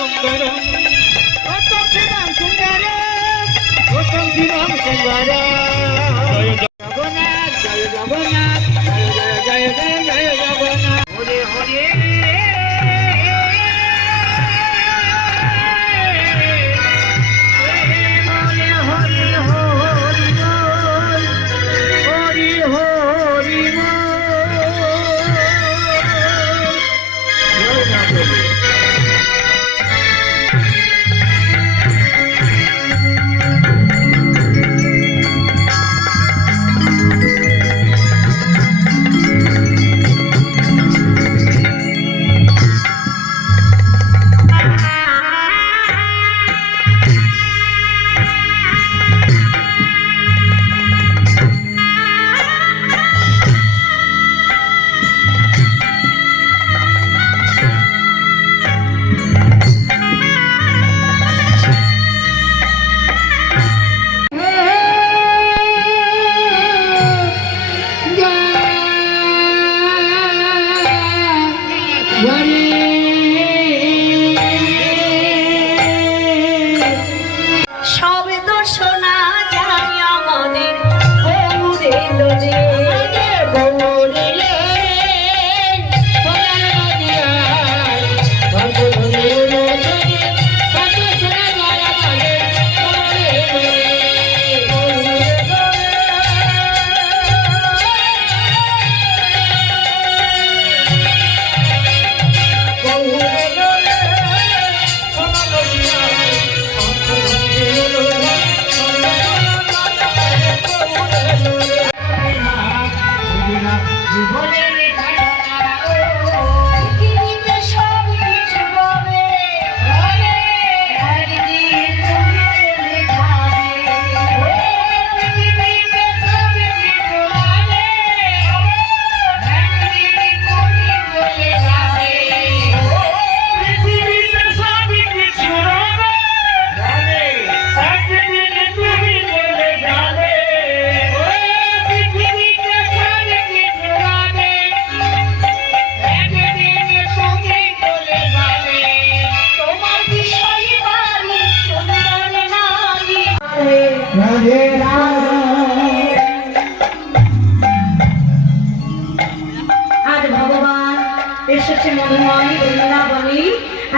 সুন্দরম গৌতম শ্রীরাম সুন্দরম গৌতম শ্রীরাম সুন্দরম জয় জগন্নাথ জয় জগন্নাথ জয় জয় জয় জয় জয় জগন্নাথ হরে হরে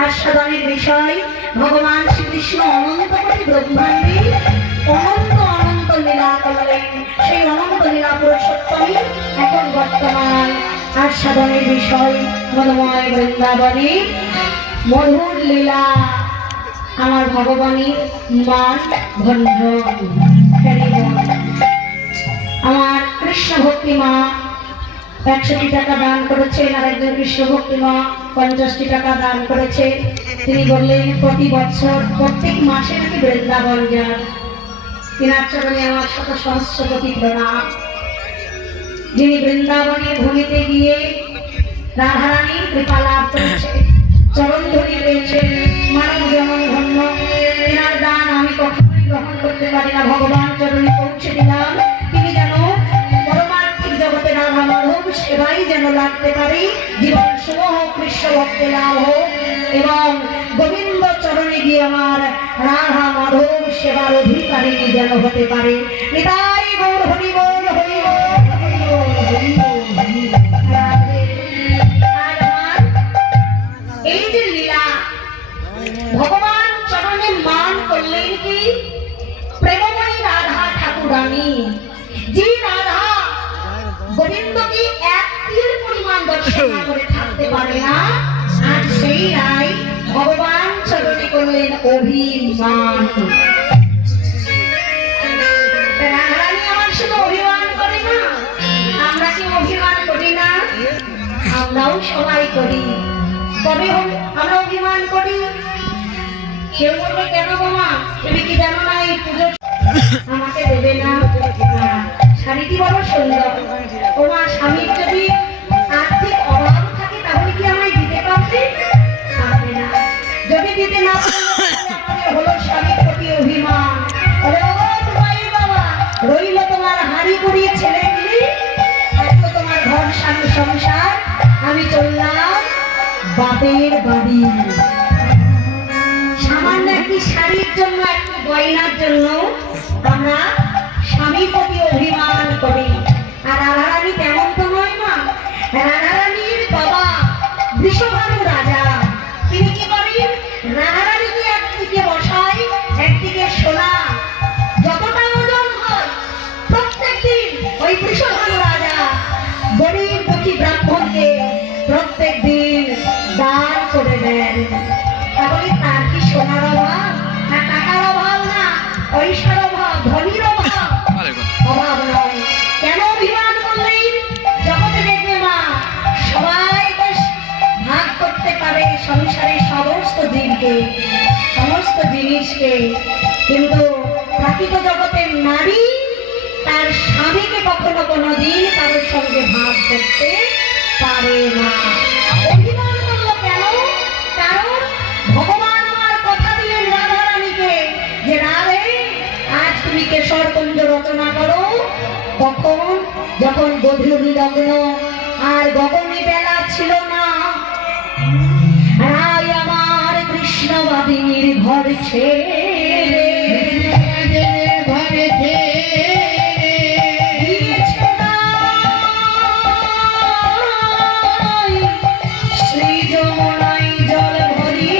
आस्वादনের বিষয় ভগবান শ্রীকৃষ্ণ অনন্ত কোটি ব্রহ্মাণ্ডে অনন্ত অনন্ত লীলা করলেন। সেই অনন্ত লীলা পুরুষোত্তমই এখন বর্তমান আস্বাদনের বিষয় মনোময় বৃন্দাবনে মধুর লীলা। আমার ভগবানের মান ভঞ্জন আমার কৃষ্ণ ভক্তি মা 100টি টাকা দান করেছেন, আর একজন কৃষ্ণ ভক্তি মা 50টি টাকা দান করেছে। তিনি বললেন প্রতি বছর প্রত্যেক মাসে নাকি বৃন্দাবন যান। তিনার চরণে আমার শত সহস্র কোটি প্রণাম। যিনি বৃন্দাবনের ভূমিতে গিয়ে রাধারানীর কৃপা লাভ করেছে, চরণ ধরে রয়েছে, মানব যেমন ধন্য। তিনার দান আমি কখনোই গ্রহণ করতে পারি না। ভগবান চরণে পৌঁছে দিলাম, তিনি যেন পরমার্থিক জগতে রাধা মাধব সেবাই যেন লাগতে পারে, জীবন শুভ হোক, কৃষ্ণ ভক্তি লাভ হোক, এবং গোবিন্দ চরণে গিয়ে আমার রাধা মাধব সেবার অধিকারিণী যেন হতে পারে। নিতাই গৌর হরি বল, হরি বল, হরি বল, হরি বল, হরি বল। এই যে লীলা ভগবান চরণে মান করলেন কি প্রেমময়ী রাধা ঠাকুরানী, যে রাধা গোবিন্দকে এক তিল পরিমাণ দর্শন করে থাকতে পারে না, আর সেই রায় ভগবান চরণে করলেন অভিমান। রাধারানী আমার শুধু অভিমান করে না, আমরা কি অভিমান করি না? আমরাও সবাই করি। তবে আমরা অভিমান করি। কেউ বলবে কেন বোমা তুমি কি জানো না এই পুজো আমাকে দেবে না? শাড়িটি বড় সুন্দর। তোমার স্বামীর যদি আর্থিক অভাব থাকে তাহলে কি আমায় দিতে পারবে? পারবে না। যদি দিতে না পারলে হলো স্বামীর প্রতি অভিমান। বাবা রইল তোমার হাড়ি পুড়িয়ে ছেলে মিলি, এত তোমার ঘর স্বামী সংসার, আমি চললাম বাপের বাড়ি। জন্য একটু গয়নার জন্য আমরা স্বামীর প্রতি অভিমান করি। আর রাধারানী তেমন তো নয় মা। রাধারানীর বাবা বৃষভানু রাজা, তিনি কি করেন, রাধারানীকে একদিকে বসায়, একদিকে সোনা, যতটা ওজন হয় প্রত্যেকদিন ওই বৃষভানু রাজা গরিব দুঃখী ব্রাহ্মণকে প্রত্যেক দিন দান করে দেন। তাহলে তার কি সোনার অভাব, না টাকার অভাব, না পয়সার অভাব, ধনীর অভাব? অভাব নয়। কেন অভিমান করলেন? জগতে দেখবে মা, সবাই বেশ ভাগ করতে পারে সংসারের সমস্ত জীবকে, সমস্ত জিনিসকে, কিন্তু প্রাকৃত জগতের নারী তার স্বামীকে কখনো কোনোদিন কারোর সঙ্গে ভাগ করতে পারে না। অভিমান করলো কেন? কারণ ভগবান আমার কথা দিলেন রাধারানীকে যে রাধে, আজ তুমি কেশর কুঞ্জ রচনা করো। তখন যখন গধূলি লগ্ন আর গগনে বেলা ছিল না, রায় আমার কৃষ্ণবাদীর ঘর ছেড়ে শ্রী যমুনায় জল ভরি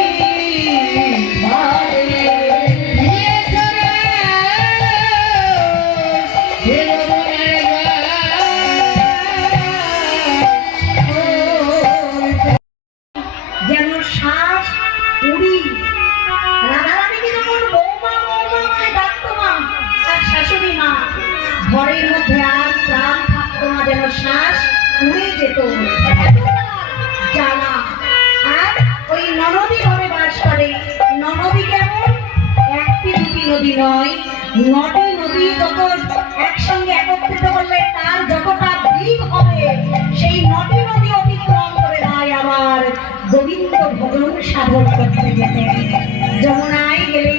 যেন শ্বাস উড়ি। রাধারানীকে যখন বৌমা বৌমা করে ডাকতো মা, তার শাশুড়ি মা, ঘরের মধ্যে আর প্রাণ থাকতো না, যেন শ্বাস উড়ে যেত, এতটা জ্বালা। আর ওই ননদী ঘরে বাস করে। ননদী কেমন? একটি দুটি নদী নয়, 9টি নদী যত একসঙ্গে একত্রিত করলে তার যতটা দিক হবে, সেই 9টি নদী অতিক্রম করে রায় আমার গোবিন্দ ভজন সাধন করতে যেতেন। যমুনায় গেলে